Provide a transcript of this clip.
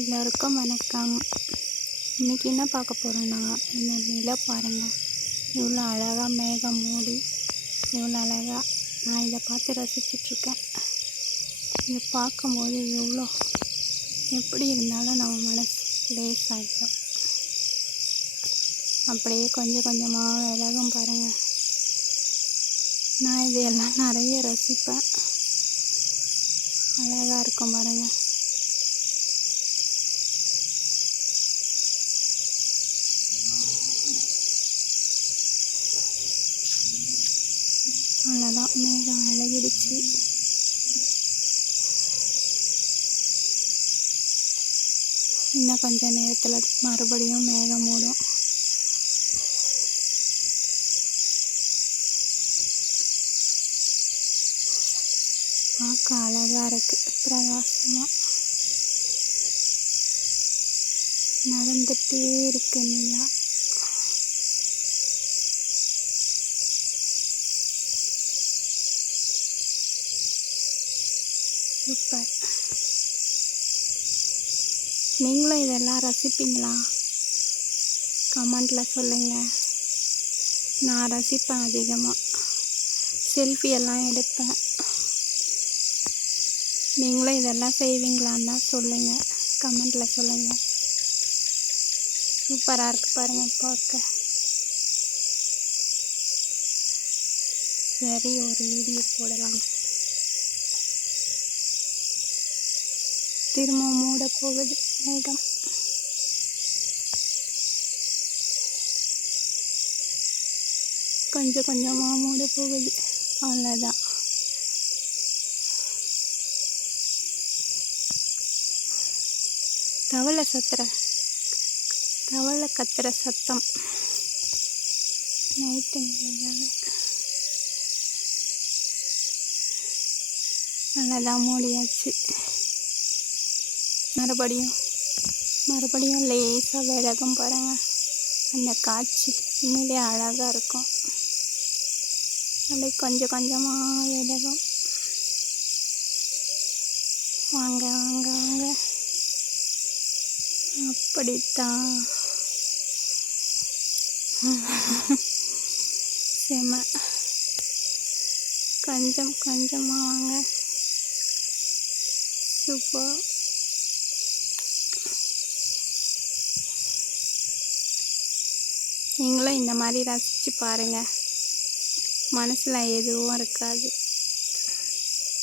எல்லோருக்கும் வணக்கம். இன்றைக்கி என்ன பார்க்க போகிறோன்னா இந்த நிலை பாருங்கள் இவ்வளோ அழகாக மேகம் மூடி இவ்வளோ அழகாக நான் இதை பார்த்து ரசிச்சிட்ருக்கேன் இதை பார்க்கும்போது எவ்வளோ எப்படி இருந்தாலும் நம்ம மனசு லேசாகிடும் அப்படியே கொஞ்சம் கொஞ்சமாக விலகும் பாருங்கள் நான் இதையெல்லாம் நிறைய ரசிப்பேன். அழகாக இருக்கும் பாருங்கள் அவ்வளோதான் மேகம் விலகிடுச்சு இன்னும் கொஞ்ச நேரத்தில் மறுபடியும் மேகம் மூடும். பார்க்க அழகாக இருக்குது பிரகாசமாக நடந்துகிட்டே இருக்கு நிலா. சூப்பர். நீங்களும் இதெல்லாம் ரசிப்பீங்களா? கமெண்டில் சொல்லுங்கள் நான் ரசிப்பேன் அதிகமாக செல்ஃபி எல்லாம் எடுப்பேன். நீங்களும் இதெல்லாம் செய்வீங்களான்னு தான் சொல்லுங்கள் கமெண்டில் சொல்லுங்கள் சூப்பராக இருக்குது பாருங்கள் பார்க்க. சரி ஒரு வீடியோ போடலாம். திரும்ப மூட போகுது மேகம் கொஞ்சம் கொஞ்சமாக மூட போகுது அவ்வளோதான் தவளை சத்துற தவளை கத்துற சத்தம். நைட்டுங்கிறதால அவ்வளோதான் மூடியாச்சு. மறுபடியும் மறுபடியும் லேசாக விலகும் பாருங்கள் அந்த காட்சி உண்மையிலே அழகாக இருக்கும். அப்படியே கொஞ்சம் கொஞ்சமாக விலகும். வாங்க வாங்க வாங்க. அப்படித்தான். செம. கொஞ்சம் கொஞ்சமாக வாங்க. சூப்பர். நீங்களும் இந்த மாதிரி ரசித்து பாருங்கள் மனசில் எதுவும் இருக்காது.